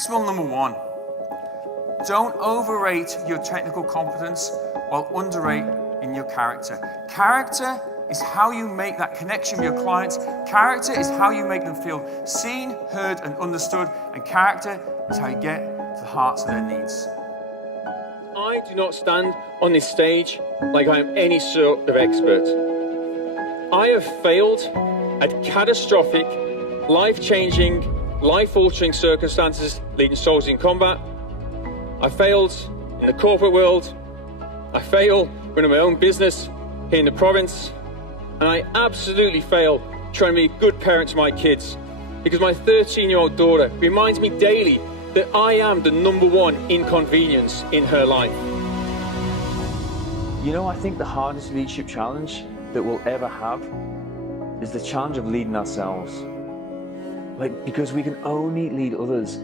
Principle number 1, don't overrate your technical competence while underrate in your character. Character is how you make that connection with your clients. Character is how you make them feel seen, heard, and understood. And character is how you get to the hearts of their needs. I do not stand on this stage like I am any sort of expert. I have failed at catastrophic, life-changing, life-altering circumstances leading soldiers in combat. I failed in the corporate world. I fail running my own business here in the province. And I absolutely fail trying to be a good parent to my kids, because my 13-year-old daughter reminds me daily that I am the #1 inconvenience in her life. You know, I think the hardest leadership challenge that we'll ever have is the challenge of leading ourselves. Because we can only lead others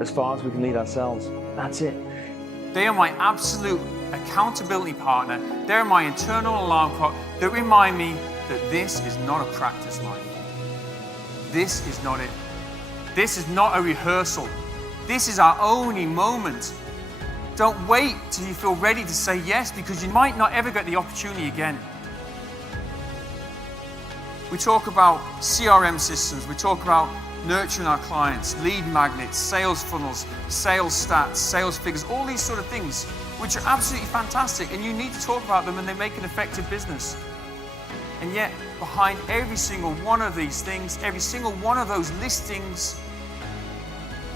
as far as we can lead ourselves. That's it. They are my absolute accountability partner. They're my internal alarm clock that remind me that this is not a practice life. This is not it. This is not a rehearsal. This is our only moment. Don't wait till you feel ready to say yes, because you might not ever get the opportunity again. We talk about CRM systems. We talk about nurturing our clients, lead magnets, sales funnels, sales stats, sales figures, all these sort of things, which are absolutely fantastic, and you need to talk about them and they make an effective business. And yet, behind every single one of these things, every single one of those listings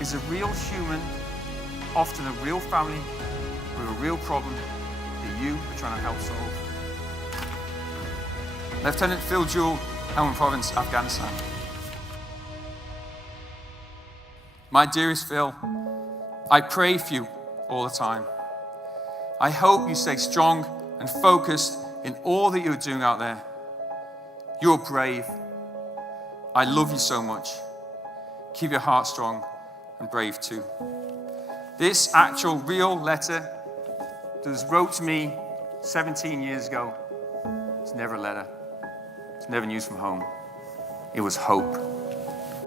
is a real human, often a real family, with a real problem that you are trying to help solve. Lieutenant Phil Jewell, Helmand Province, Afghanistan. My dearest Phil, I pray for you all the time. I hope you stay strong and focused in all that you're doing out there. You're brave. I love you so much. Keep your heart strong and brave too. This actual real letter that was wrote to me 17 years ago, it's never a letter. It's never news from home. It was hope.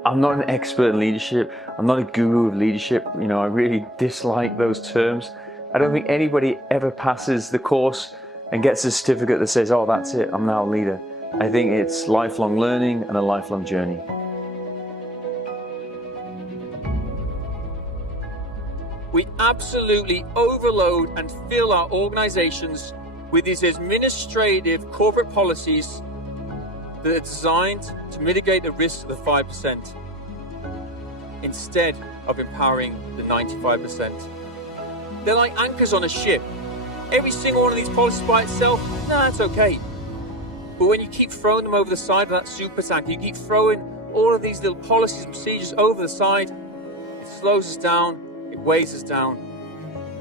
I'm not an expert in leadership. I'm not a guru of leadership. You know, I really dislike those terms. I don't think anybody ever passes the course and gets a certificate that says, oh, that's it, I'm now a leader. I think it's lifelong learning and a lifelong journey. We absolutely overload and fill our organizations with these administrative corporate policies that are designed to mitigate the risk of the 5%, instead of empowering the 95%. They're like anchors on a ship. Every single one of these policies by itself, no, that's okay. But when you keep throwing them over the side of that super tanker, you keep throwing all of these little policies and procedures over the side, it slows us down, it weighs us down.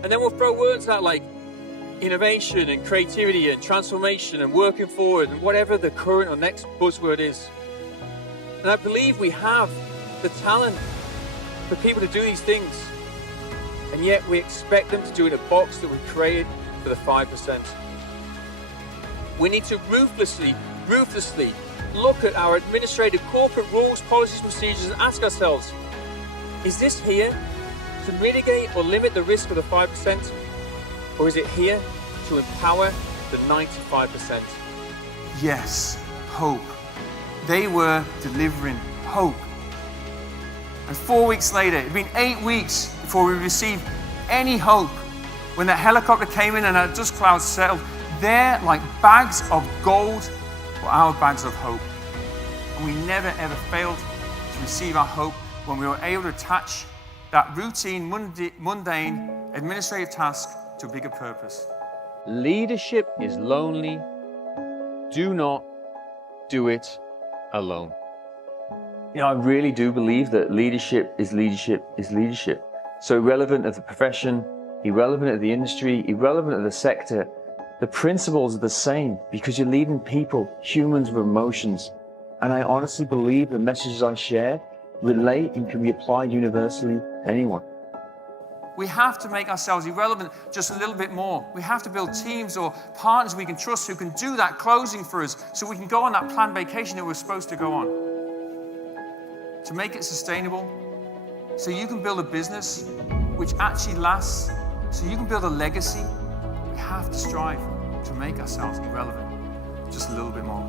And then we'll throw words out like innovation and creativity and transformation and working forward and whatever the current or next buzzword is. And I believe we have the talent for people to do these things. And yet we expect them to do it in a box that we created for the 5%. We need to ruthlessly look at our administrative corporate rules, policies, procedures and ask ourselves, is this here to mitigate or limit the risk of the 5%? Or is it here to empower the 95%? Yes, hope. They were delivering hope. And 4 weeks later, it'd been 8 weeks before we received any hope. When that helicopter came in and that dust cloud settled, there, like bags of gold, were our bags of hope. And we never ever failed to receive our hope when we were able to attach that routine, mundane, administrative task to a bigger purpose. Leadership is lonely. Do not do it alone. You know, I really do believe that leadership is leadership is leadership. So irrelevant of the profession, irrelevant of the industry, irrelevant of the sector, the principles are the same because you're leading people, humans with emotions. And I honestly believe the messages I share relate and can be applied universally to anyone. We have to make ourselves irrelevant just a little bit more. We have to build teams or partners we can trust who can do that closing for us so we can go on that planned vacation that we're supposed to go on. To make it sustainable, so you can build a business which actually lasts, so you can build a legacy, we have to strive to make ourselves irrelevant just a little bit more.